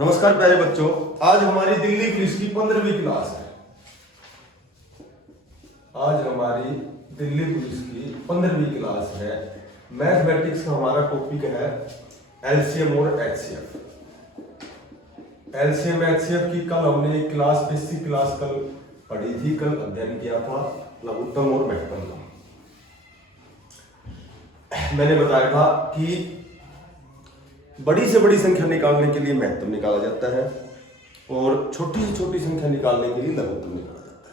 नमस्कार प्यारे बच्चों, आज हमारी दिल्ली पुलिस की 15वीं क्लास है। आज हमारी दिल्ली पुलिस की 15वीं क्लास है। मैथमेटिक्स का हमारा टॉपिक है एलसीएम और एचसीएफ। एलसीएम एचसीएफ की कल हमने क्लास बेसिक क्लास कल पढ़ी थी, कल अध्ययन किया था लघुत्तम और महत्तम का। मैंने बताया था कि बड़ी से बड़ी संख्या निकालने के लिए महत्तम निकाला जाता है और छोटी से छोटी संख्या निकालने के लिए लघुत्तम निकाला जाता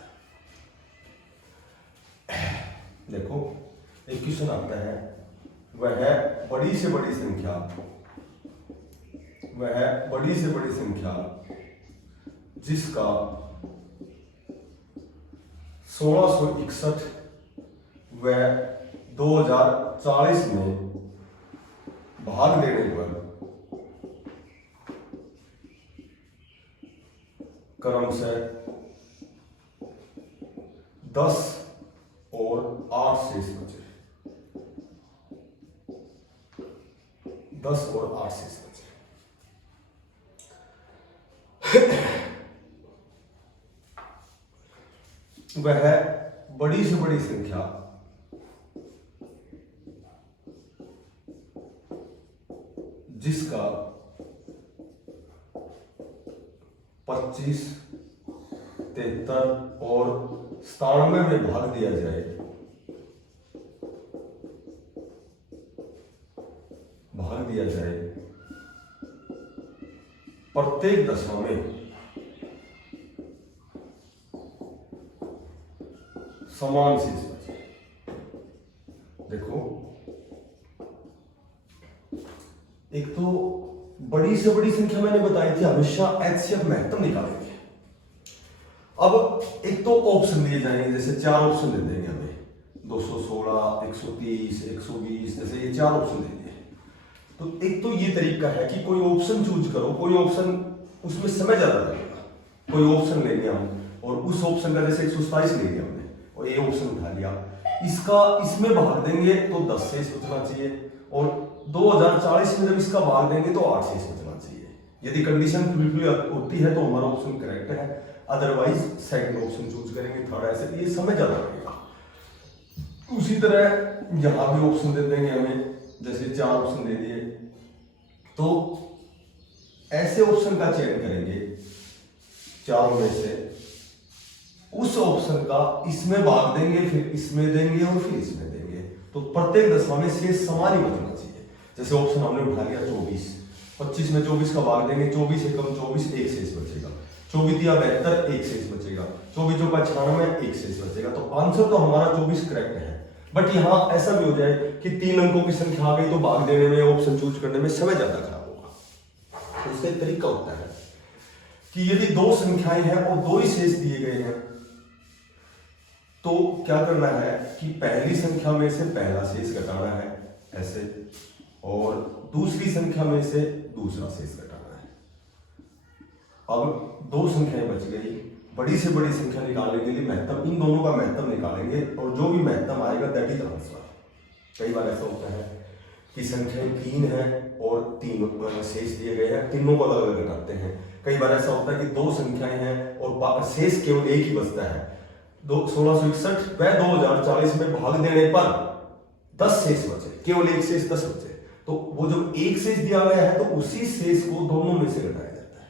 है। देखो एक क्वेश्चन आता है, वह है बड़ी से बड़ी संख्या, वह है बड़ी से बड़ी संख्या जिसका 1661 व 2040 में भाग देने पर क्रम से 10 और 8 शेष बचे। 10 और 8 शेष बचे। वह बड़ी से बड़ी संख्या जिसका 25, 73 और 97 में भाग दिया जाए, प्रत्येक दशा में समान शेष बचे। देखो एक तो बड़ी से बड़ी संख्या मैंने बताई थी हमेशा एचसीएफ महत्तम निकालेंगे। अब एक तो ऑप्शन दिए जाएंगे, जैसे 4 ऑप्शन दे देंगे हमें, 216, 130, 120, जैसे ये 4 ऑप्शन देंगे। तो एक तो ये तरीका है कि कोई ऑप्शन चूज करो, कोई ऑप्शन उसमें समय ज्यादा लगेगा, कोई ऑप्शन लेंगे हम और उस ऑप्शन का जैसे 127 ले लिया हमने और ये ऑप्शन उठा लिया, इसका इसमें भाग देंगे तो 10 शेष बचना चाहिए और 2040 में जब इसका भाग देंगे तो 8 शेष बचना चाहिए। यदि कंडीशन फुलफिल होती है तो हमारा ऑप्शन करेक्ट है, अदरवाइज सेकंड ऑप्शन चूज करेंगे, थर्ड, ऐसे ये समय ज्यादा लगेगा। उसी तरह यहां भी ऑप्शन दे देंगे हमें, जैसे 4 ऑप्शन दे दिए तो ऐसे ऑप्शन का चयन करेंगे चारों में से, उस ऑप्शन का इसमें भाग देंगे, फिर इसमें देंगे और फिर इसमें देंगे, तो प्रत्येक दशा में शेष समान ही बचना चाहिए। जैसे ऑप्शन हमने उठा लिया 24, 25 में 24 का भाग देंगे, 24 एकम 24, एक शेष बचेगा, 24 या 72, एक शेष बचेगा, 24 का 96, एक शेष बचेगा। तो आंसर तो हमारा 24 करेक्ट है। बट यहाँ ऐसा भी हो जाए कि 3 अंकों की संख्या आ गई तो भाग देने में, ऑप्शन चूज करने में समय ज्यादा खराब होगा। तो इसका एक तरीका होता है कि यदि 2 संख्याएं हैं और 2 ही शेष दिए गए हैं तो क्या करना है कि पहली संख्या में से पहला शेष घटाना है ऐसे, और दूसरी संख्या में से दूसरा शेष घटाना है। अब 2 संख्याएं बच गई, बड़ी से बड़ी संख्या निकालने के लिए महत्तम, इन दोनों का महत्तम निकालेंगे और जो भी महत्तम आएगा दैट इज आंसर। कई बार ऐसा होता है कि संख्याएं 3 है और 3 शेष दिए गए हैं, तीनों को अलग अलग घटाते हैं। कई बार ऐसा होता है कि 2 संख्याएं हैं और शेष केवल एक ही बचता है, 1661 व 2040 में भाग देने पर 10 शेष बचे, केवल एक शेष 10 बचे। तो वो जो एक शेष दिया गया है तो उसी शेष को दोनों में से घटाया जाता है।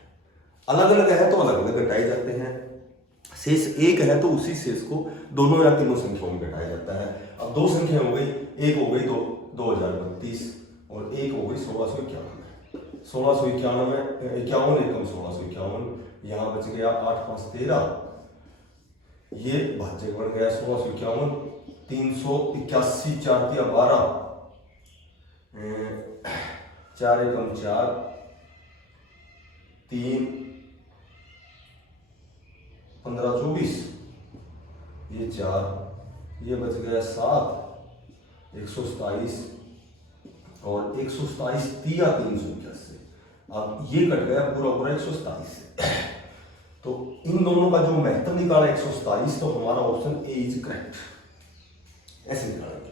अलग अलग है तो अलग अलग घटाए जाते हैं, शेष एक है तो उसी शेष को दोनों या तीनों संख्याओं में घटाया जाता है। अब 2 संख्या हो गई, एक हो गई तो 2032 और एक हो गई 1691। 1691 51 एकम 1651, यहाँ बच गया 8 5 13, ये भाज्य बन गया 1651, 381, 4 तिया 12, 4 एकम 4, 3 15 24, ये 4, ये बच गया 7, 127 और 127 तिया 381। अब ये कट गया पूरा पूरा 127 से। तो इन दोनों का जो महत्तम निकाला 127, तो हमारा ऑप्शन ए इज करेक्ट। ऐसे निकालेंगे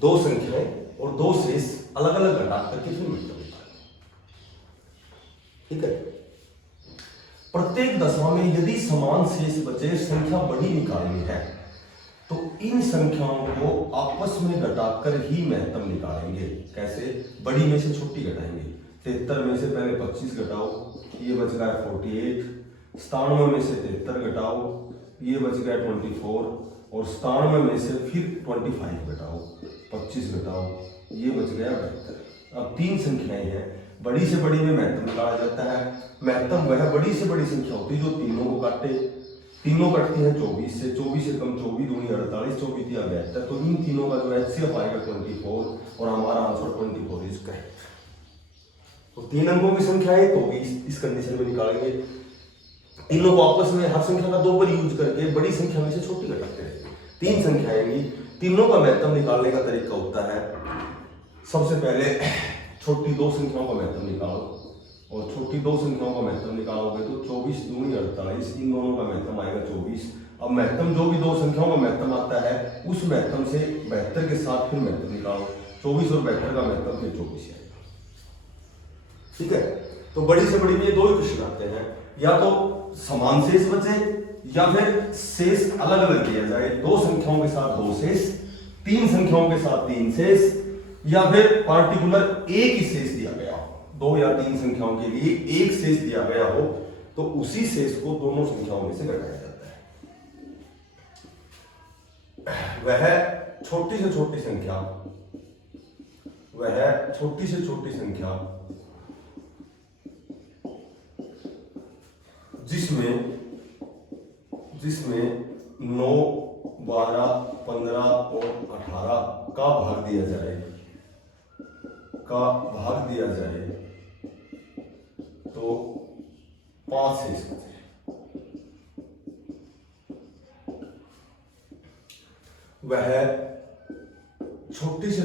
2 संख्याएं और 2 शेष अलग अलग घटा करके फिर महत्तम निकालेंगे। ठीक है, प्रत्येक दशा में यदि समान शेष बचे, संख्या बड़ी निकालनी है, तो इन संख्याओं को आपस में घटाकर ही महत्तम निकालेंगे। कैसे? बड़ी में से छोटी घटाएंगे। 73 में से पहले 25 घटाओ, ये बच गया 48। 97 में से 73 घटाओ, ये बच गया 24। और 97 में से फिर 25 घटाओ, 25 घटाओ, ये बच गया 72। अब 3 संख्याएं हैं, बड़ी से बड़ी में महत्तम निकाला जाता है। महत्तम वह बड़ी से बड़ी संख्या होती है जो तीनों को काटे। तीनों कटती हैं 24 से, 24 से कम 24 दूनी 48, 24 या 72। तो इन तीनों का जो HCF आएगा 24 और हमारा आंसर 24 इज करेक्ट। तो 3 अंकों की संख्या है, तो इस कंडीशन में निकालेंगे। तीनों को आपस में हर संख्या का 2 पर यूज करके बड़ी संख्या में से छोटी घटाते रहेंगे। 3 संख्याएं आएंगी, तीनों का महत्तम निकालने का तरीका होता है, सबसे पहले छोटी 2 संख्याओं का महत्तम निकालो, और छोटी 2 संख्याओं का महत्तम निकालोगे तो 24 दूनी 48, इन दोनों का महत्तम आएगा 24। अब महत्तम जो भी 2 संख्याओं का महत्तम आता है, उस महत्तम से 72 के साथ फिर महत्तम निकालो, 24 और 72 का महत्तम फिर 24 आएगा। ठीक है, तो बड़ी से बड़ी में ये 2 ही क्वेश्चन आते हैं, या तो समान शेष बचे या फिर शेष अलग अलग दिया जाए। 2 संख्याओं के साथ 2 शेष, 3 संख्याओं के साथ 3 शेष, या फिर पार्टिकुलर एक ही शेष दिया गया हो। 2 या 3 संख्याओं के लिए एक शेष दिया गया हो, तो उसी शेष को दोनों संख्याओं में से घटाया जाता है। वह छोटी से छोटी संख्या, जिसमें 9, 12, 15 और 18 का भाग दिया जाए, तो 5 शेष बचे। वह छोटी से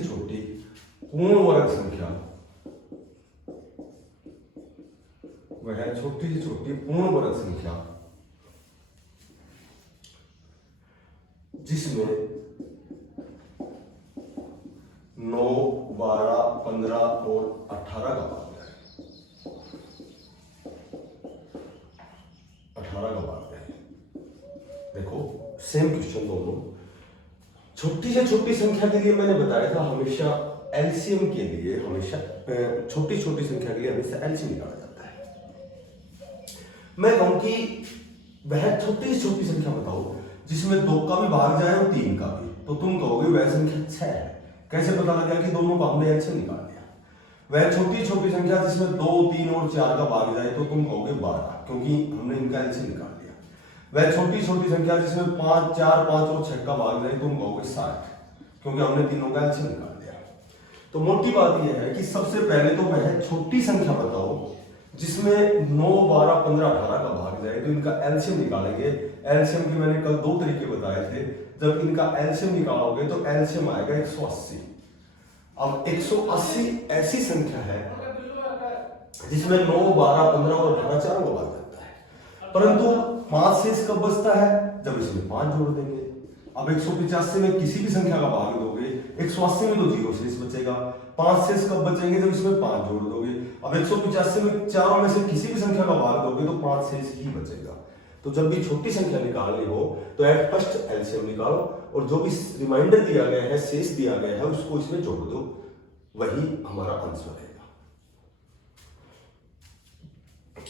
छोटी पूर्ण वर्ग संख्या, जिसमें 9, 12, 15 और 18 का भाग है, 18 का भाग है। देखो सेम क्वेश्चन दोनों। छोटी से छोटी संख्या के लिए मैंने बताया था हमेशा एलसीएम के लिए, छोटी संख्या के लिए हमेशा एलसीएम निकाला जाता है। मैं कहूं कि वह छोटी से छोटी संख्या बताओ जिसमें 2 का भी भाग जाए और 3 का भी, तो तुम कहोगे वह संख्या 6 है। कैसे पता लगा कि दोनों का हमने एलसीएम निकाल लिया? वह छोटी संख्या जिसमें 2, 3 और 4 का भाग जाए तो तुम कहोगे 12, क्योंकि हमने इनका एलसीएम निकाल लिया। वह छोटी संख्या जिसमें 5, 4, 5 और 6 का भाग जाए तुम कहोगे 60, क्योंकि हमने तीनों का एलसीएम निकाल लिया। तो मोटी बात यह है कि सबसे पहले तो वह छोटी संख्या बताओ जिसमें 9, 12, 15, 18 का भाग जाए, तो इनका एलसीएम निकालेंगे। एलसीएम के मैंने कल 2 तरीके बताए थे। जब इनका एलसीएम निकालोगे तो एलसीएम आएगा 180। अब 180 ऐसी संख्या है जिसमें 9, 12, 15 और 18 चारों का भाग जाता है, परंतु 5 शेष कब बचता है? जब इसमें 5 जोड़ देंगे। अब 185 में किसी भी संख्या का भाग दोगे, 180 में तो 0 शेष बचेगा। 5 शेष कब बचेंगे? जब इसमें 5 जोड़ दोगे। अब 185 में चारों में से किसी भी संख्या का भाग दोगे तो 5 शेष ही बचेगा। तो जब भी छोटी संख्या निकालनी हो तो एट फर्स्ट एलसीएम निकालो, और जो भी रिमाइंडर दिया गया है, शेष दिया गया है, उसको इसमें जोड़ दो, वही हमारा आंसर रहेगा।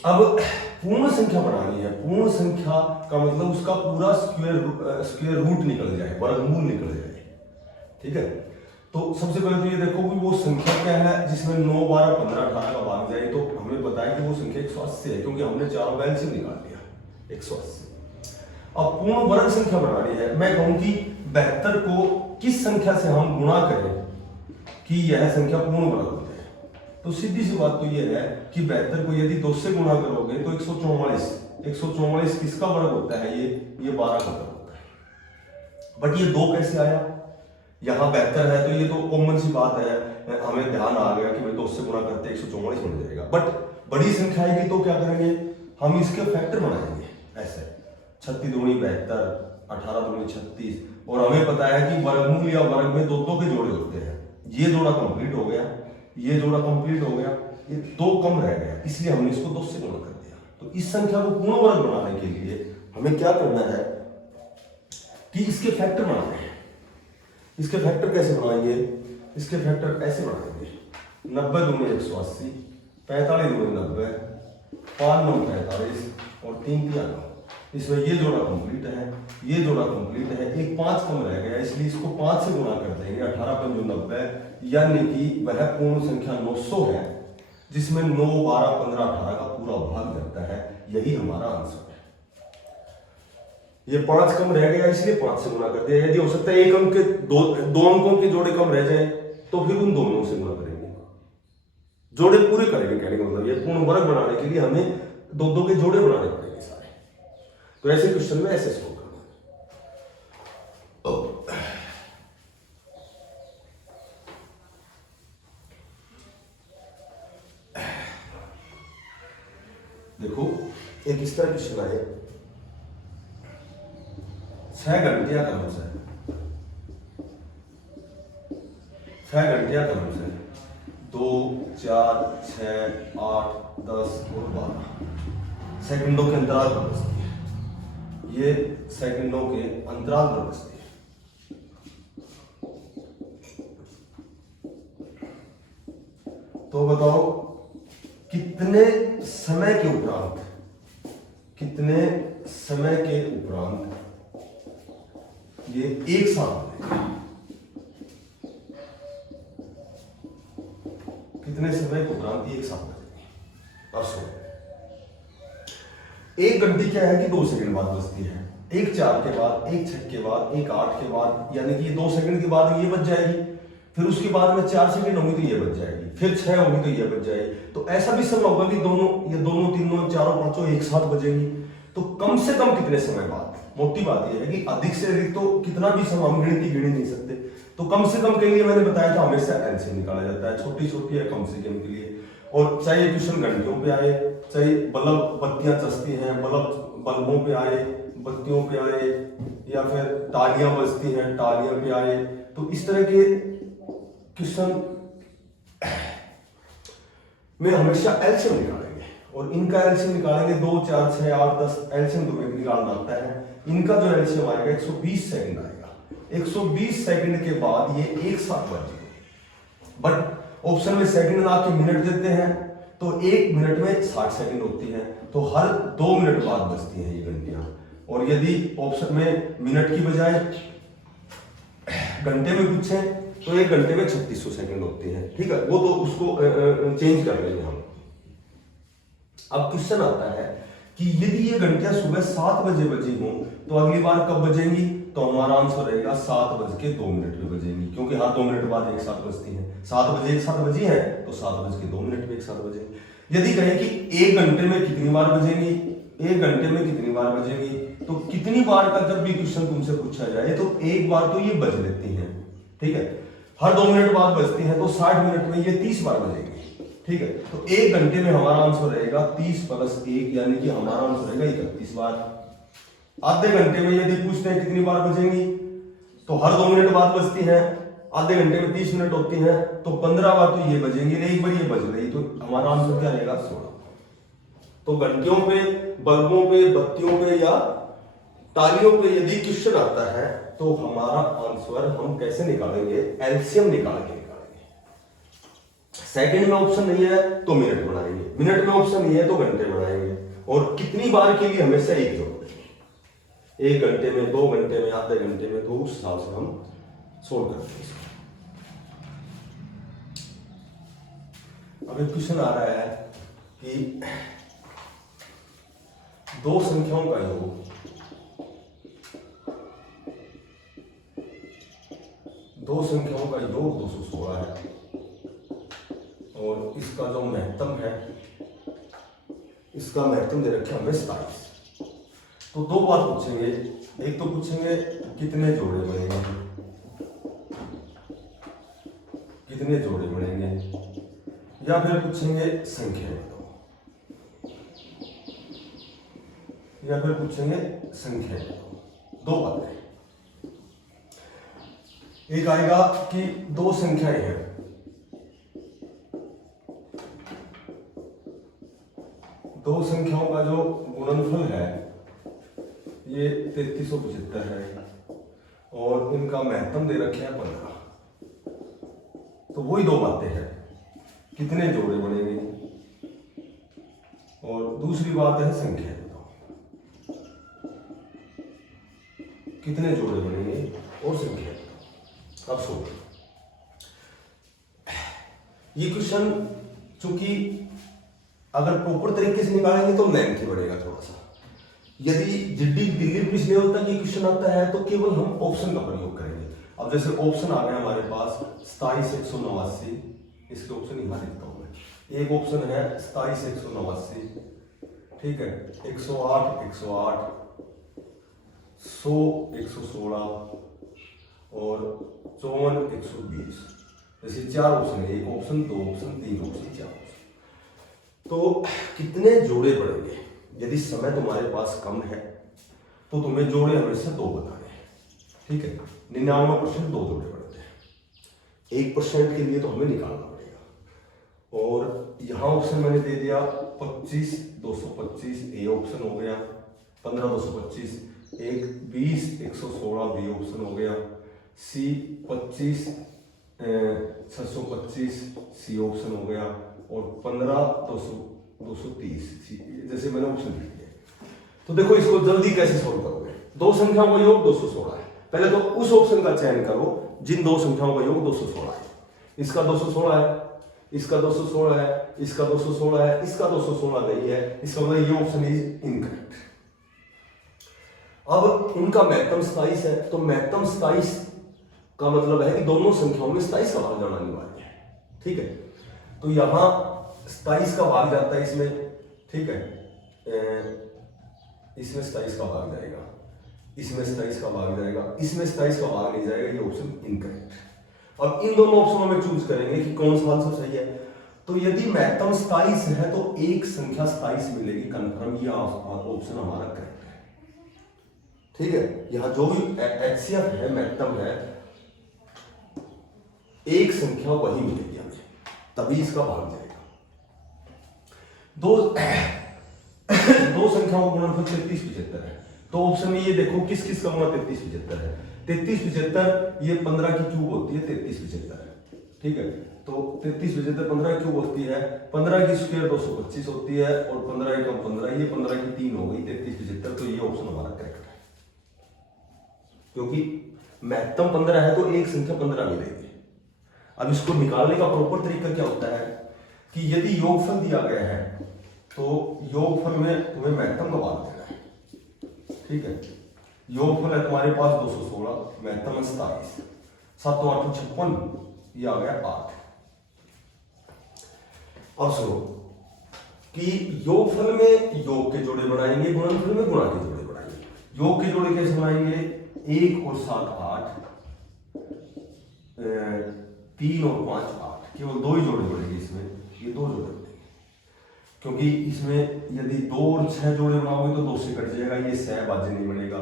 अब पूर्ण संख्या बनानी है। पूर्ण संख्या का मतलब उसका पूरा स्क्वायर रूट निकल जाए, वर्गमूल निकल जाए। ठीक है, तो सबसे पहले तो ये देखो कि वो संख्या क्या है जिसमें 9, 12, 15, 18 का भाग जाए। तो हमने बताया कि वो संख्या 180 है, क्योंकि हमने चारों का एलसीएम निकाल लिया 180। अब पूर्ण वर्ग संख्या बनानी है। मैं कहूं कि 72 को किस संख्या से हम गुणा करें कि यह संख्या पूर्ण वर्ग हो जाए? तो सीधी सी बात तो यह है कि 72 को यदि 2 से गुणा करोगे तो 144 किसका वर्ग होता है? ये 12 का वर्ग होता है। बट ये 2 कैसे आया? यहाँ 72 है तो ये तो कॉमन सी बात है, हमें ध्यान आ गया कि भाई 2 से गुणा करते 144 बन जाएगा। बट बड़ी संख्या आएगी तो क्या करेंगे? हम इसके फैक्टर बनाएंगे ऐसे, 36 दूनी 72, 18 दूनी 36, और हमें पता है कि वर्गमूल या वर्ग में 2 के जोड़े होते हैं। ये जोड़ा कंप्लीट हो गया, ये जोड़ा कंप्लीट हो गया, ये 2 कम रह गया, इसलिए हमने इसको 2 से गुणा कर दिया। तो इस संख्या को पूर्ण वर्ग बनाने के लिए हमें क्या करना है कि इसके फैक्टर बनाने हैं। इसके फैक्टर कैसे बनाएंगे? इसके फैक्टर ऐसे बनाएंगे, 90 दूनी 180, 45 दूनी 90, 5 9 45 और 3 3 9। इसमें ये जोड़ा कंप्लीट है, ये जोड़ा कंप्लीट है, एक 5 कम रह गया, इसलिए इसको 5 से गुणा कर देंगे, 18 5 90, यानी कि वह पूर्ण संख्या 900 है, जिसमें 9 12 15 18 का पूरा भाग लगता है। यही हमारा आंसर है। ये 5 कम रह गया, इसलिए 5 से गुणा कर दिया। यदि हो सकता है एक अंक के दो अंकों के जोड़े कम रह जाए तो फिर उन दोनों से गुणा करेंगे, जोड़े पूरे करेंगे। कहने का मतलब ये पूर्ण वर्ग बनाने के लिए हमें 2 के जोड़े बनाने पड़ेंगे सारे। तो ऐसे क्वेश्चन में ऐसे सॉल्व करना। देखो एक इस तरह क्वेश्चन आए, 6 घंटिया क्रम से 2 4 6 8 10 और 12 सेकंडों के अंतराल पर बचती है। ये सेकंडों के अंतराल पर बचती है। तो बताओ कितने समय के उपरांत ये एक साथ बनेगी? कितने समय के उपरांत एक साथ बजेगी? अब सुनो, 1 घंटी क्या है कि 2 सेकंड बाद बजती है, एक 4 के बाद, एक 6 के बाद, एक 8 के बाद, यानी कि 2 सेकंड के बाद ये बज जाएगी, फिर उसके बाद में 4 सेकंड होंगी तो ये बज जाएगी, फिर 6 होगी तो ये बज जाएगी। तो ऐसा भी समय होगा कि दोनों तीनों चारों पांचों एक साथ बजेंगी। तो कम से कम कितने समय बाद? मोटी बात यह है कि अधिक से अधिक तो कितना भी समय हम गिन नहीं सकते। तो कम से कम के लिए मैंने बताया था हमेशा एलसीएम निकाला जाता है, छोटी छोटी है कम से कम के लिए। और चाहे क्वेश्चन घंटियों पे आए, चाहे बल्ब बत्तियां चसती हैं, बल्बों पे आए, बत्तियों पे आए, या फिर तालियां बजती हैं, तालियां पे आए, तो इस तरह के क्वेश्चन में हमेशा एलसीएम निकालेंगे। और इनका एलसीएम निकालेंगे 2 4 6 8 10 एलसीएम तुम्हें निकालना आता है। इनका जो एलसीएम आएगा 120 सेकंड आएगा। 120 सेकंड के बाद ये एक साथ बजेगी। बट ऑप्शन में सेकंड ना के मिनट देते हैं, तो 1 मिनट में 60 सेकंड होती है, तो हर 2 मिनट बाद बजती हैं ये घंटियां। और यदि ऑप्शन में मिनट की बजाय घंटे में पूछे तो 1 घंटे में 3600 सेकंड होती है। ठीक है, वो तो उसको चेंज कर लेंगे हम। अब क्वेश्चन आता है कि यदि ये घंटियां सुबह 7 बजे बजी हो तो अगली बार कब बजेंगी? तो हमारा आंसर रहेगा 7:02 पे बजेंगी, क्योंकि हर 2 मिनट बाद एक साथ बजती हैं। 7 बजे एक साथ बजी है तो 7:02 पे एक साथ बजेंगी। यदि कहें कि 1 घंटे में कितनी बार बजेंगी, 1 घंटे में कितनी बार बजेंगी, तो कितनी बार का जब भी क्वेश्चन तुमसे पूछा जाए तो एक बार तो ये बज लेती हैं। ठीक है, हर 2 मिनट बाद बजती हैं, तो 60 मिनट में ये 30 बार बजेगी। ठीक है, तो 1 घंटे में हमारा आंसर रहेगा 30 + 1, यानी कि हमारा आंसर रहेगा 31 बार। आधे घंटे में यदि पूछते हैं कितनी बार बजेंगी, तो हर 2 मिनट बाद बजती हैं, आधे घंटे में 30 मिनट होती हैं, तो 15 बार तो ये बजेंगी, एक बार ये बज रही, तो हमारा आंसर क्या रहेगा? 16। तो घंटियों पे, बल्बों पे, बत्तियों पे या तालियों पे यदि क्वेश्चन आता है तो हमारा आंसर हम कैसे निकालेंगे? एलसीएम निकाल के निकालेंगे। सेकंड में ऑप्शन नहीं है तो मिनट बनाएंगे, मिनट में ऑप्शन नहीं है तो घंटे बनाएंगे, और कितनी बार के लिए हमेशा एक जोड़ देंगे। 1 घंटे में, 2 घंटे में, आधे घंटे में, तो उस हिसाब से हम सोल्व करते हैं। अब एक क्वेश्चन आ रहा है कि 2 संख्याओं का योग 216 है, और इसका जो महत्तम है, इसका महत्तम दे रखे हमें 27। तो 2 बात पूछेंगे, एक तो पूछेंगे कितने जोड़े बनेंगे, या फिर पूछेंगे संख्या, या फिर पूछेंगे संख्या। 2 बातें, एक आएगा कि 2 संख्याएं हैं, दो संख्याओं का जो गुणनफल है ये 3375 है और इनका महत्तम दे रखे हैं 15। तो वही दो बातें हैं, कितने जोड़े बनेंगे और दूसरी बात है संख्या, बताओ कितने जोड़े बनेंगे और संख्या बताओ। अब सोचो, ये क्वेश्चन चूंकि अगर प्रॉपर तरीके से निकालेंगे तो लेंथी बढ़ेगा थोड़ा सा। यदि जिड्डी दिल्ली पुलिस में होता कि क्वेश्चन आता है तो केवल हम ऑप्शन का प्रयोग करेंगे। अब जैसे ऑप्शन आ गया हमारे पास 27,189, इसके ऑप्शन यहाँ लिखता हूं मैं। एक ऑप्शन है 27,189, ठीक है, 108, 108, 100, 116 और 54, 120। जैसे चार ऑप्शन है, एक ऑप्शन, दो ऑप्शन, तीन ऑप्शन, चार ऑप्शन। तो कितने जोड़े पड़ेंगे? यदि समय तुम्हारे पास कम है तो तुम्हें जोड़े हमेशा दो बताने हैं, ठीक है। 99% दो जोड़े पड़ते हैं, 1% के लिए तो हमें निकालना पड़ेगा। और यहाँ ऑप्शन मैंने दे दिया 25, 225, ए ऑप्शन हो गया, 15, 225, एक 20, 116, बी ऑप्शन हो गया, सी 25, 625, सी ऑप्शन हो गया और 15, 230, जैसे मैंने ऑप्शन लिख दिया। तो देखो इसको जल्दी कैसे सॉल्व करोगे? दो संख्याओं का योग 216 है। पहले तो उस ऑप्शन का चयन करो जिन दो संख्याओं का योग 216 है। इसका 216 है, इसका 216 है, इसका 216 है, इसका 216 नहीं है, इसका मतलब ये ऑप्शन इज इनकरेक्ट। अब इनका महत्तम 27 है, तो महत्तम 27 का मतलब है कि दोनों संख्याओं में 27 का भाग जाना अनिवार्य है, ठीक है। तो यहां 27 का भाग जाता है इसमें, ठीक है, इसमें 27 का भाग जाएगा, इसमें 27 का भाग जाएगा, इसमें 27 का भाग नहीं जाएगा, ये ऑप्शन इनकरेक्ट। अब इन दोनों ऑप्शनों में चूज करेंगे कि कौन सा आंसर सही है। तो यदि महत्तम 27 है तो एक संख्या 27 मिलेगी कंफर्म, ये ऑप्शन हमारा करेक्ट है, ठीक है। यहां जो भी एचसीएफ है, महत्तम है, एक संख्या वही मिलेगी हमें, तभी इसका भाग जाएगा। दो संख्याओं का गुणनफल 33, 75 है। तो ऑप्शन में ये देखो किस किस का गुणा 33, 75 है। 33, 75 ये 15 की क्यूब होती है, 33, 75 है, ठीक है। तो 33, 75 15 क्यूब होती है, 15 की स्क्वायर 225 होती है और 15 एकम 15, ये 15 की 3 हो गई, 33, 75। तो ये ऑप्शन हमारा करेक्ट है, क्योंकि महत्तम 15 है तो एक संख्या 15 मिलेगी। अब इसको निकालने का प्रॉपर तरीका क्या होता है कि यदि योगफल दिया गया है तो योगफल में तुम्हें महत्तम का भाग देना है, ठीक है। योगफल है तुम्हारे पास 216, महत्तम 27, 7 8 56, ये आ गया 8। अब सुनो कि योगफल में योग के जोड़े बनाएंगे, गुणनफल में गुणा के जोड़े बनाएंगे। योग के जोड़े कैसे बनाएंगे? 1 और 7 8, 3 और 5 8, केवल दो ही जोड़े बनेंगे इसमें, ये दो जोड़े बनेंगे। क्योंकि इसमें यदि 2 और 6 जोड़े बनाओगे तो 2 से कट जाएगा, ये सहभाज्य नहीं बनेगा।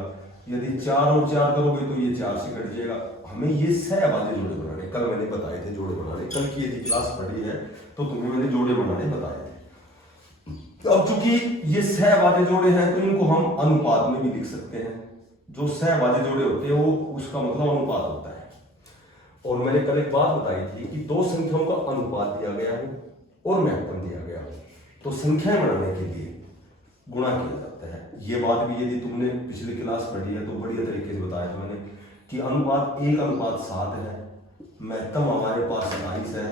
यदि 4 और 4 करोगे तो ये 4 से कट जाएगा। हमें ये सहभाज्य जोड़े बनाने, कल मैंने बताए थे जोड़े बनाने, कल की यदि क्लास पढ़ी है तो तुम्हें मैंने जोड़े बनाने बताए थे। अब चूंकि ये सहभाज्य जोड़े हैं तो इनको हम अनुपात में भी लिख सकते हैं। जो सहभाज्य जोड़े होते हैं वो उसका मतलब अनुपात होता है। और मैंने कल एक बात बताई थी कि दो संख्याओं का अनुपात दिया गया है और महत्तम दिया गया है, तो संख्या बनाने के लिए गुणा किया जाता है। ये बात भी यदि तुमने पिछली क्लास पढ़ी है तो बढ़िया तरीके से बताया था मैंने कि अनुपात 1:7 है, महत्तम हमारे पास 27 है,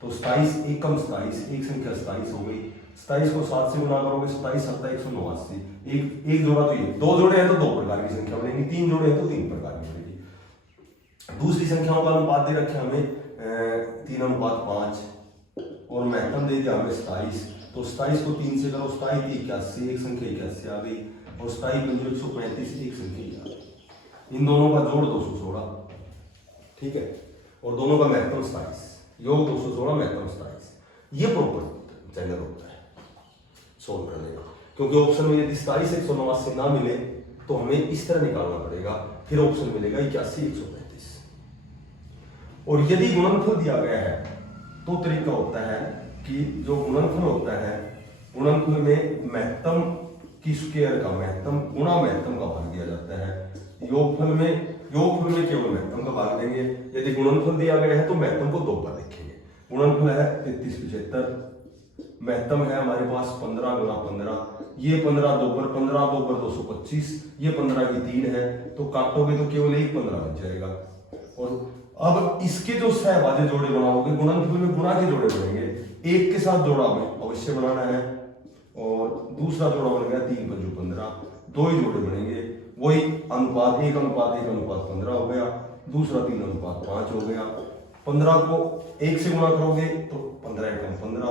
तो 27 एकम 27, एक संख्या 27 हो गई। 27 को 7 से गुणा करोगे, 27 7 189, एक जोड़ा तो ये, दो जोड़े हैं तो दो प्रकार की संख्या बनेगी, तीन जोड़े हैं तो तीन प्रकार की बनेगी। दूसरी संख्याओं का अनुपात दे रखे हमें 3:5 और महत्तम दे दिया हमें 27, तो 27 को 3 से करो, 27 81, एक संख्या 81 आ गई, और 27 पंजे 135, एक संख्या आ गई। इन दोनों का जोड़ 216, ठीक है, और दोनों का महत्तम 27, योग 216 महत्तम 27। ये प्रॉपर चैनल होता है सोल्व करने का, क्योंकि ऑप्शन में यदि 27 189 ना मिले तो हमें इस तरह निकालना पड़ेगा, फिर ऑप्शन मिलेगा 81 135। और यदि गुणनफल दिया गया है तो तरीका होता है कि जो गुणनफल होता है गुणनफल में महत्तम की स्क्वायर का महत्तम गुणा महत्तम का भाग दिया जाता है। योगफल में केवल महत्तम का भाग देंगे। यदि गुणनफल दिया गया है तो महत्तम को 2 बार लिखेंगे। गुणनफल है 3375, महत्तम है हमारे पास 15 गुणा 15, ये 15 2 पर 225, ये 15 की 3 है, तो काटोगे तो केवल एक 15 बच जाएगा। और अब इसके जो सहभाज्य जोड़े बनाओगे, गुणनफल में गुणा के जोड़े बनेंगे, एक के साथ जोड़ा हमें अवश्य बनाना है, और दूसरा जोड़ा बन गया 3 पंजू 15, 2 ही जोड़े बनेंगे, वही अनुपात 1:1:15 हो गया, दूसरा 3:5 हो गया। 15 को 1 से गुणा करोगे तो 15 एकम 15,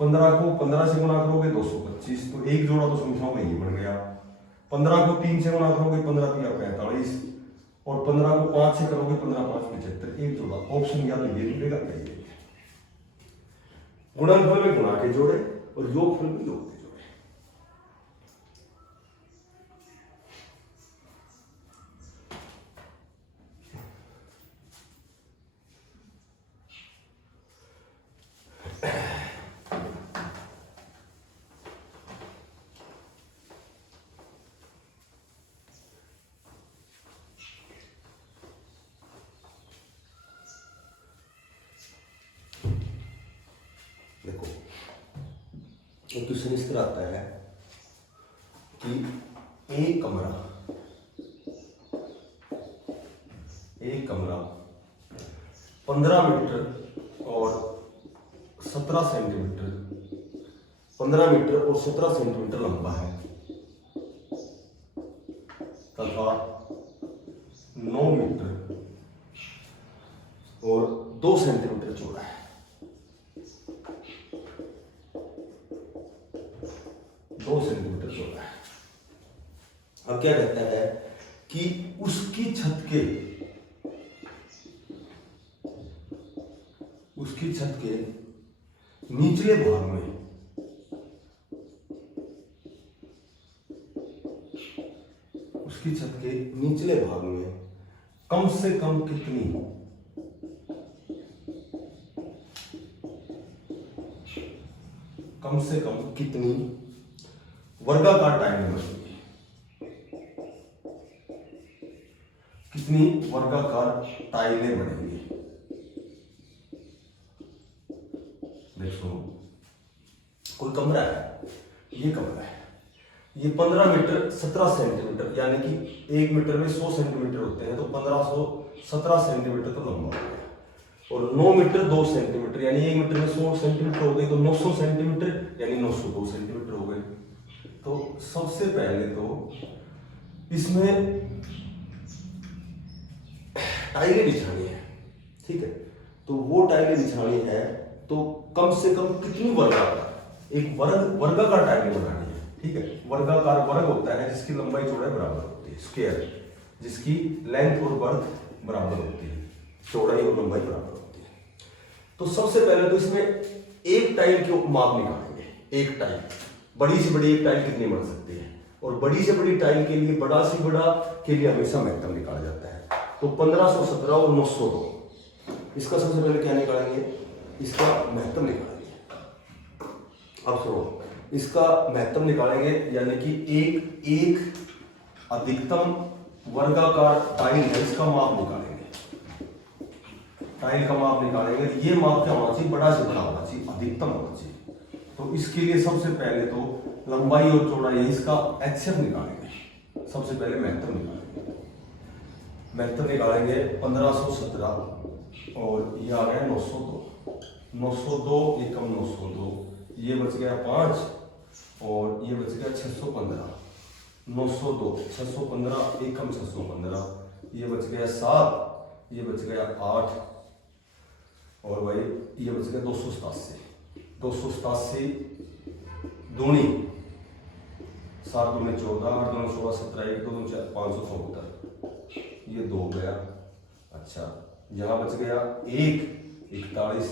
15 को 15 से गुणा करोगे 225, तो एक जोड़ा तो संख्याओं में ही बन गया। 15 को 3 से गुणा करोगे 15 3 45, और 15 को 5 से करोगे 15 5 75, एक जोड़ा। ऑप्शन या तो ये मिलेगा या ये। गुणनफल में गुणा के जोड़े और योगफल में योग के जोड़े। देखो एक क्वेश्चन इस तरह आता है कि एक कमरा 15 मीटर और 17 सेंटीमीटर 15 मीटर और 17 सेंटीमीटर लंबा है तथा 9 मीटर और 2 सेंटीमीटर चौड़ा है। 2 सेंटीमीटर चौड़ा है। अब क्या कहता है कि उसकी छत के निचले भाग में कम से कम कितनी वर्गाकार टाइलें बनेंगी, देखो कोई कमरा है, ये 15 मीटर 17 सेंटीमीटर, यानी कि 1 मीटर में 100 सेंटीमीटर होते हैं, तो 1517 सेंटीमीटर तो लंबा हो गया। और 9 मीटर 2 सेंटीमीटर, यानी 1 मीटर में 100 सेंटीमीटर हो गई, तो 900 सेंटीमीटर यानी 902 सेंटीमीटर हो गए। तो सबसे पहले तो इसमें टाइलें बिछानी है, ठीक है। तो वो टाइलें बिछानी है तो कम से कम कितनी वर्गाकार, एक वर्गाकार टाइलें बनानी है, ठीक है। वर्गाकार वर्ग होता है जिसकी लंबाई चौड़ाई बराबर होती है, स्क्वायर जिसकी लेंथ और बर्थ बराबर होती है, चौड़ाई और लंबाई बराबर होती है। तो सबसे पहले तो इसमें एक टाइल के माप निकालेंगे। एक टाइल, बड़ी से बड़ी एक टाइल कितनी बन सकती है, और बड़ी से बड़ी टाइल के लिए बड़ा से बड़ा के लिए हमेशा महत्तम निकाला जाता है। तो 1517 और 902, इसका सबसे पहले क्या निकालेंगे, इसका महत्तम निकालेंगे। अब सुनो, इसका महत्तम निकालेंगे, यानी कि एक अधिकतम वर्गाकार टाइल है, इसका माप निकालेंगे। टाइल का माप निकालेंगे, ये माप क्या होना चाहिए, बड़ा से बड़ा होना चाहिए, अधिकतम होना चाहिए। तो इसके लिए सबसे पहले तो लंबाई और चौड़ाई इसका HF निकालेंगे। सबसे पहले महत्तम निकालेंगे। 1517 और ये आ गया 902, 902 एकम 902, ये बच गया 5 और ये बच गया 615, 902 615 एकम 615, ये बच गया 7, ये बच गया 8 और भाई ये बच गया 287 दूनी 7 दूनी 14, 8 दूनी 16, 17, 1 2 4 574, ये 2 गया। अच्छा, यहाँ बच गया 1 41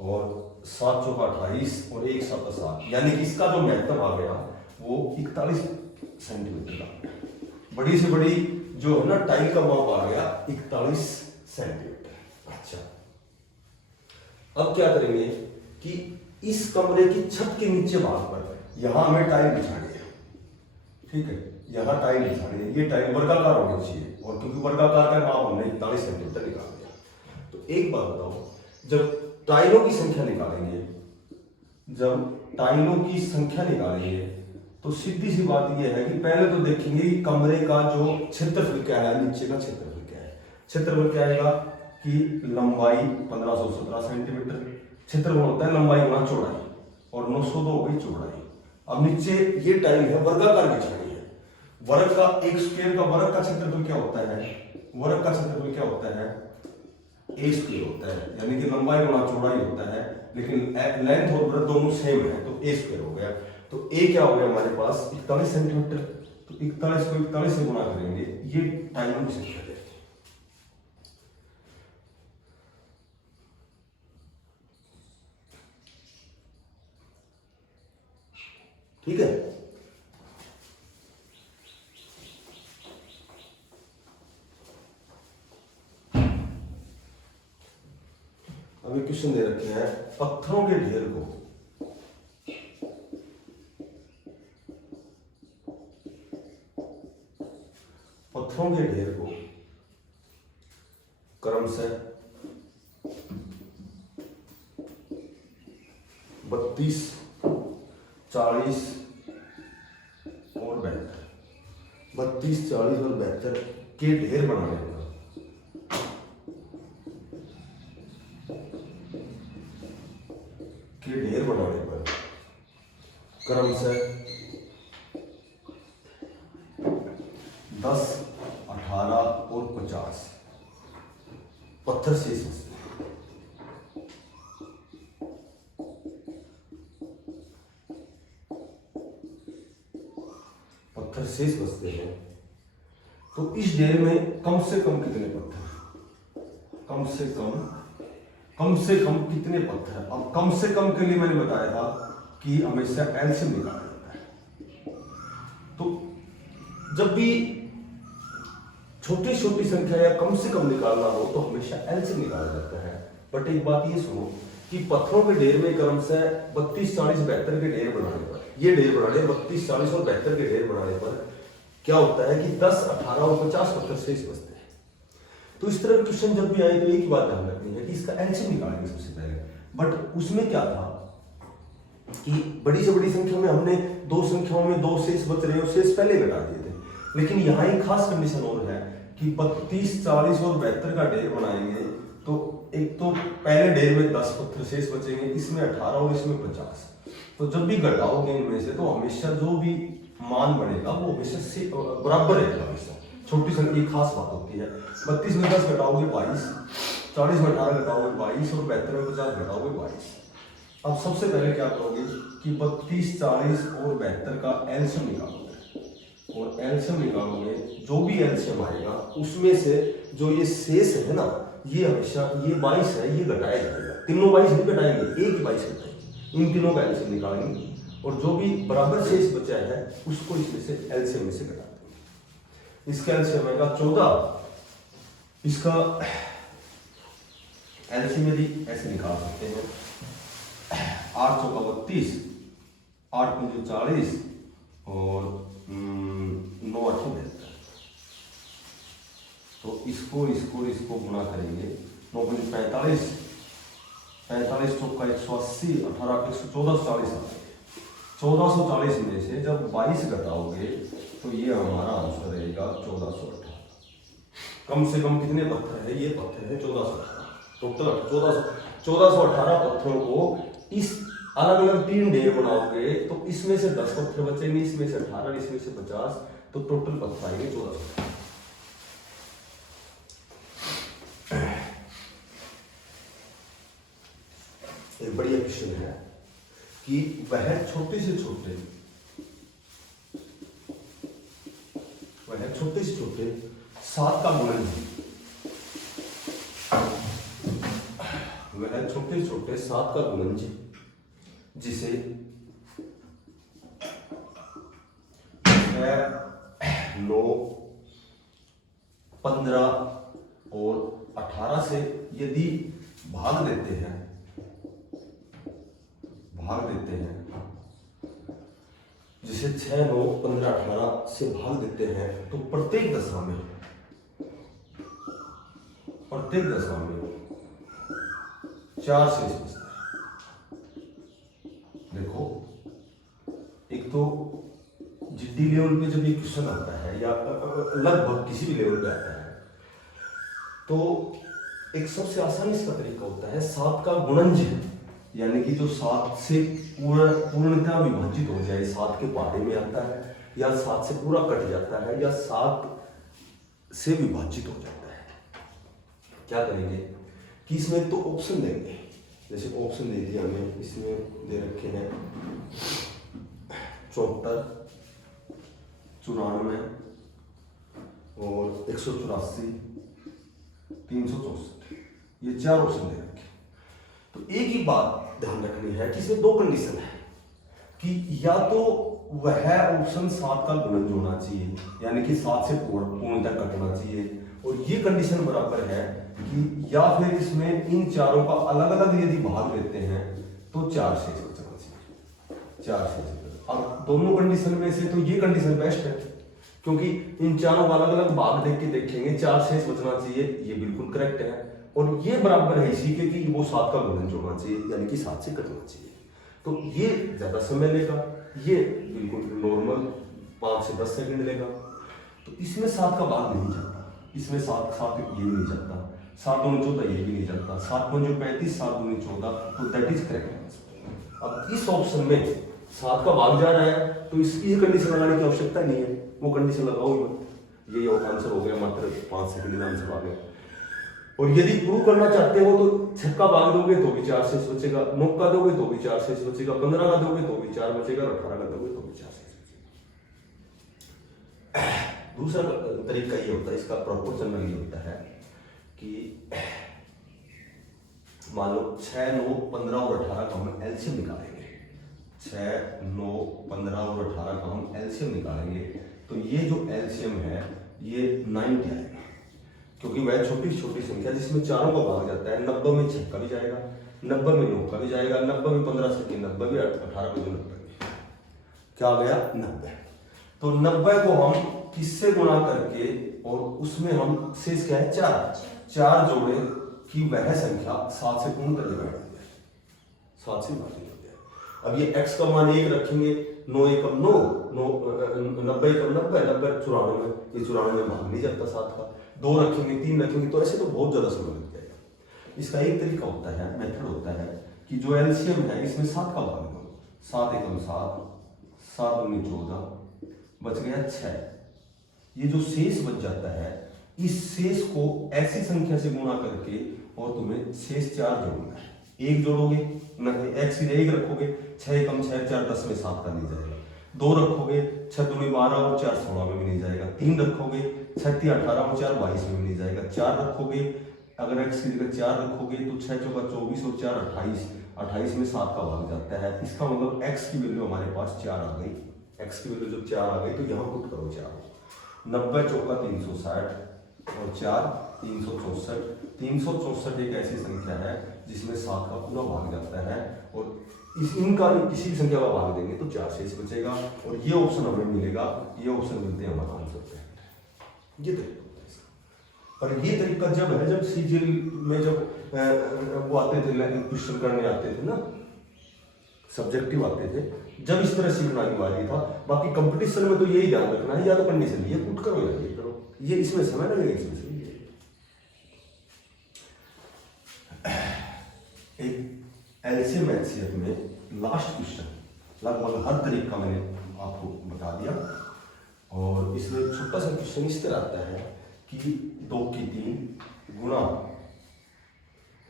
और 7 चौका 28 और 1 7 7, यानी कि इसका जो महत्तम आ गया वो 41 सेंटीमीटर का। बड़ी से बड़ी जो है ना टाइल का माप आ गया 41 सेंटीमीटर। अच्छा, अब क्या करेंगे कि इस कमरे की छत के नीचे भाग पर यहाँ हमें टाइल बिछानी है, ठीक है, यहाँ टाइल बिछानी है, ये टाइल वर्गाकार होनी चाहिए, और क्योंकि वर्गाकार का माप हमने 41 सेंटीमीटर निकाल दिया। तो एक बात बताओ, जब टाइलों की संख्या निकालेंगे, जब टाइलों की संख्या निकालेंगे तो सीधी सी बात यह है कि पहले तो देखेंगे कि कमरे का जो क्षेत्रफल क्या है, नीचे का क्षेत्रफल क्या है। क्षेत्रफल क्या आएगा कि लंबाई 1517 सेंटीमीटर, क्षेत्रफल होता है लंबाई गुणा चौड़ाई, और 902 हो गई चौड़ाई। अब नीचे ये टाइल है वर्गाकार बिछानी है, वर्ग का एक स्क्वायर का वर्ग का क्षेत्रफल क्या होता है, वर्ग का क्षेत्रफल क्या होता है, ए स्क्वायर होता है, यानी कि लंबाई गुणा चौड़ाई होता है, लेकिन लेंथ और ब्रेथ दोनों सेम है तो ए स्क्वायर हो गया। तो ए क्या हो गया हमारे पास 41 सेंटीमीटर, तो 41 को 41 से गुणा करेंगे, ये टाइलों की संख्या है। ठीक है, अभी क्वेश्चन दे रखे हैं पत्थरों के ढेर को क्रमशः 32, 40 और 72, 32, 40 और 72 के ढेर बनाने पर क्रमशः 10, 18 और 50 पत्थर शेष बचते हैं। पत्थर शेष बचते हैं, तो इस ढेर में कम से कम कितने पत्थर, कम से कम कितने पत्थर। अब कम से कम के लिए मैंने बताया था कि हमेशा एलसीएम निकाला जाता है। तो जब भी छोटी छोटी संख्या या कम से कम निकालना हो तो हमेशा एलसीएम निकाला जाता है। बट एक बात ये सुनो कि पत्थरों के ढेर में क्रमशः 32, 40, 72 के ढेर बनाने पर, ये ढेर बनाने 32, 40 और 72 के ढेर बनाने पर क्या होता है कि 10, 18 और 50 पत्थर शेष बचते हैं। तो इस तरह क्वेश्चन जब भी आए तो एक ही बात ध्यान रखनी है कि इसका एलसीएम निकालेंगे सबसे पहले। बट उसमें क्या था कि बड़ी से बड़ी संख्या में हमने दो संख्याओं में दो शेष बच रहे और शेष पहले घटा दिए थे, लेकिन यहाँ एक खास कंडीशन और है कि 32, 40 और 72 का ढेर बनाएंगे तो एक तो पहले ढेर में 10 पत्थर शेष बचेंगे, इसमें 18 और इसमें 50। तो जब भी घटाओगे इनमें से तो हमेशा जो भी मान बनेगा वो हमेशा से बराबर रहेगा। हमेशा छोटी संख्या खास बात होती है। 32 में 10 घटाओगे 22, 40 में 18 घटाओगे 22 और 72 में 50 घटाओगे 22। अब सबसे पहले क्या करोगे कि 32, 40 और 72 का एलसीएम निकालोगे, और एलसीएम निकालोगे, जो भी एलसीएम आएगा उसमें से जो ये शेष है ना, ये हमेशा ये 22 है, ये घटाया जाएगा। तीनों 22 नहीं घटाएंगे, एक ही 22 घटाएंगे। इन तीनों का एलसीएम निकालेंगे और जो भी बराबर शेष बचा है उसको इसमें से एलसीएम में से घटा देंगे। इसका एलसीएम आएगा 14, इसका एलसीएम यदि ऐसे निकाल सकते हैं 8 चौका 32, 8 पंजे 40 और 9 8 72। तो इसको गुणा करेंगे, 9 पंजे 45, 45 चौका 180, 18 1440 आ गए। 1440 में से जब 22 घटाओगे तो ये हमारा आंसर रहेगा 1418। कम से कम कितने पत्थर है, ये पत्थर है 1418, टोटल 1418 पत्थरों को इस अलग अलग 3 ढेर बनाओगे तो इसमें से 10 पत्थर बचेंगे, इसमें से 18, इसमें से 50, तो टोटल पत्थर आएंगे 1418। एक बढ़िया क्वेश्चन है कि वह छोटे से छोटे सात का गुणनफल, वह छोटे छोटे सात का गुणनफल जिसे 9, 15 और 18 से यदि भाग देते हैं जैसे 6, 9, 15, 18 से भाग देते हैं तो प्रत्येक दशा में 4 शेष बचता है। देखो, एक तो जिद्दी लेवल पे जब ये क्वेश्चन आता है या लगभग किसी भी लेवल पे आता है तो एक सबसे आसानी इसका तरीका होता है 7 का गुणनज, यानी कि जो 7 से पूर्णतः विभाजित हो जाए, 7 के पहाड़े में आता है या 7 से पूरा कट जाता है या 7 से विभाजित हो जाता है। क्या करेंगे कि इसमें तो ऑप्शन देंगे, जैसे ऑप्शन दे दिया हमें, इसमें दे रखे हैं 74, 94 और 184, 364, ये 4 ऑप्शन दे रखे। तो एक ही बात ध्यान रखनी है कि इसमें 2 कंडीशन है कि या तो वह ऑप्शन 7 का गुणज होना चाहिए, यानी कि 7 से पूर्णतः कटना चाहिए, और ये कंडीशन बराबर है कि या फिर इसमें इन चारों का अलग अलग यदि भाग लेते हैं तो 4 शेष बचना चाहिए, 4 शेष। अब दोनों कंडीशन में से तो ये कंडीशन बेस्ट है, क्योंकि इन चारों का अलग अलग भाग देख के देखेंगे 4 शेष बचना चाहिए, ये बिल्कुल करेक्ट है। और ये बराबर है इसी के कि वो 7 का गुणज होना चाहिए, यानी कि 7 से कटना चाहिए। तो ये ज्यादा समय लेगा, ये बिल्कुल नॉर्मल 5 से 10 सेकंड लेगा। तो इसमें 7 का भाग नहीं जाता, इसमें 7 ये भी नहीं जाता, 7 दूनी 14 ये भी नहीं जाता, 7 पंजे 35, 7 दूनी 14, तो दैट इज करेक्ट। अब इस ऑप्शन में 7 का भाग जा रहा है तो इसकी कंडीशन लगाने की आवश्यकता नहीं है, वो कंडीशन लगाओ ही मत। ये आंसर हो गया, मात्र 5 सेकंड में आंसर आ गया। और यदि प्रूव करना चाहते हो तो 6 का भाग दोगे तो भी 4 शेष बचेगा, 9 का दोगे तो भी 4 शेष बचेगा, 15 का दोगे तो भी 4 बचेगा, 18 का दोगे तो भी 4 शेष बचेगा। दूसरा तरीका ये होता है, इसका प्रोपोर्शनल ये होता है कि मान लो 6, 9, 15 और 18 का हम एलसीएम निकालेंगे। 6, 9, 15 और 18 का हम एलसीएम निकालेंगे तो ये जो एलसीएम है ये 90 आएगा, क्योंकि वह छोटी छोटी संख्या जिसमें चारों का भाग जाता है। 90 में 6 का भी जाएगा, 90 में 9 का भी जाएगा, 90 में 15 से 90 भी, 18 में जो 90 क्या आ गया 90। तो 90 को हम किससे गुणा करके और उसमें हम शेष क्या है 4 जोड़े कि वह संख्या 7 से पूर्णतः डिवाइड हो जाए, 7 से विभाजित हो जाए। अब ये x का मान 1 रखेंगे, 9 एकम 9, 90 एकम 90, 90 94, ये 94 में भाग नहीं जाता 7 का। 2 रखेंगे, 3 रखेंगे, तो ऐसे तो बहुत ज्यादा समय लग जाएगा। इसका एक तरीका होता है, मेथड होता है कि जो एलसीएम है इसमें 7 का भाग दो, 7 एकम 7, 7 दूनी 14, बच गया 6। ये जो शेष बच जाता है, इस शेष को ऐसी संख्या से गुणा करके और तुम्हें शेष 4 जोड़ना है। 1 जोड़ोगे x सीधे 1 रखोगे, 6 एकम 6, 4 10 में 7 का नहीं जाएगा। 2 रखोगे, 6 दूनी 12 और 4 16 में भी नहीं जाएगा। 3 रखोगे, 6 3 18 और 4 22 में भी नहीं जाएगा। 4 रखोगे, अगर x की जगह 4 रखोगे तो 6 चौका 24 और 4 28, 28 में 7 का भाग जाता है। इसका मतलब x की वैल्यू हमारे पास 4 आ गई। x की वैल्यू जब 4 आ गई तो यहाँ पुट करो 4, 90 चौका 360 और 4 364। 364 एक ऐसी संख्या है जिसमें 7 का पूरा भाग जाता है, और इनका किसी भी संख्या का भाग देंगे तो 4 शेष बचेगा, और ये ऑप्शन हमें मिलेगा, ये ऑप्शन मिलते हैं हमारा आंसर करेक्ट है। ये तरीका होता है इसका। और ये तरीका जब है, जब सीजीएल में जब वो आते थे क्वेश्चन करने आते थे ना, सब्जेक्टिव आते थे, जब इस तरह सीखना अनिवार्य था। बाकी कंपटीशन में तो यही ध्यान रखना है, या तो कंडीशन ये पुट करो या ये करो, ये इसमें समय लगेगा, इसमें से एक एलसीएम एचसीएफ में लास्ट क्वेश्चन लगभग हर तरीका मैंने आपको बता दिया, और इसमें छोटा सा क्वेश्चन इस तरह आता है कि 2 की 3 गुणा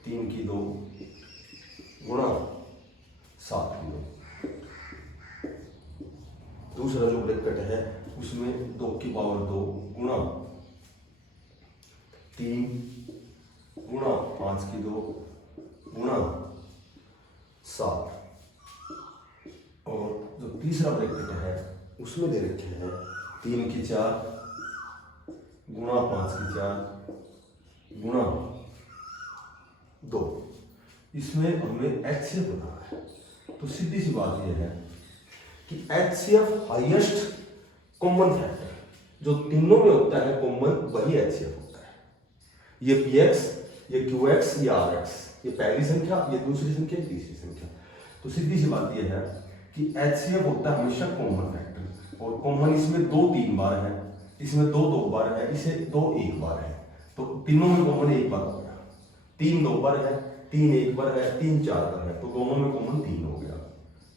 3 की 2 गुणा 7 की 2। दूसरा जो ब्रैकेट है उसमें 2 की पावर 2 गुणा 3 गुणा 5 की 2 गुणा 7, और जो तीसरा ब्रैकेट है उसमें दे रखे हैं 3 की 4 गुणा 5 की 4 गुणा 2। इसमें हमें एचसीएफ बनाना है। तो सीधी सी बात यह है कि HCF हाईएस्ट कॉमन फैक्टर जो तीनों में होता है कॉमन, वही HCF होता है। ये PX, ये QX, ये RX, ये पहली संख्या, ये दूसरी संख्या, ये तीसरी संख्या। तो सीधी सी बात ये है कि HCF होता है हमेशा कॉमन फैक्टर, और कॉमन इसमें 2 3 बार है, इसमें 2 2 बार है, इसे 2 1 बार है। तो तीनों में कॉमन 1 बार हो गया, 3 2 बार है, 3 1 बार है, 3 4 बार है, तो दोनों में कॉमन 3 हो गया।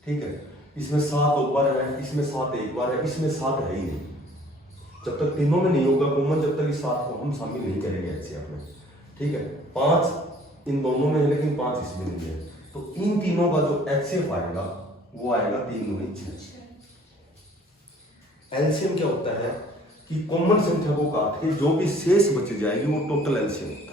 ठीक है, इसमें 7 2 बार है, इसमें 7 1 बार है, इसमें 7 है ही नहीं। जब तक तीनों में नहीं होगा कॉमन, जब तक इस 7 को हम शामिल नहीं करेंगे HCF में। ठीक है, 5 इन दोनों में है लेकिन 5 इसमें नहीं है, तो इन तीनों का जो HCF आएगा वो आएगा 3 गुनी 6। एलसीएम क्या होता है कि कॉमन संख्या को काट के जो भी शेष बच जाएगी वो टोटल एलसीएम होता है।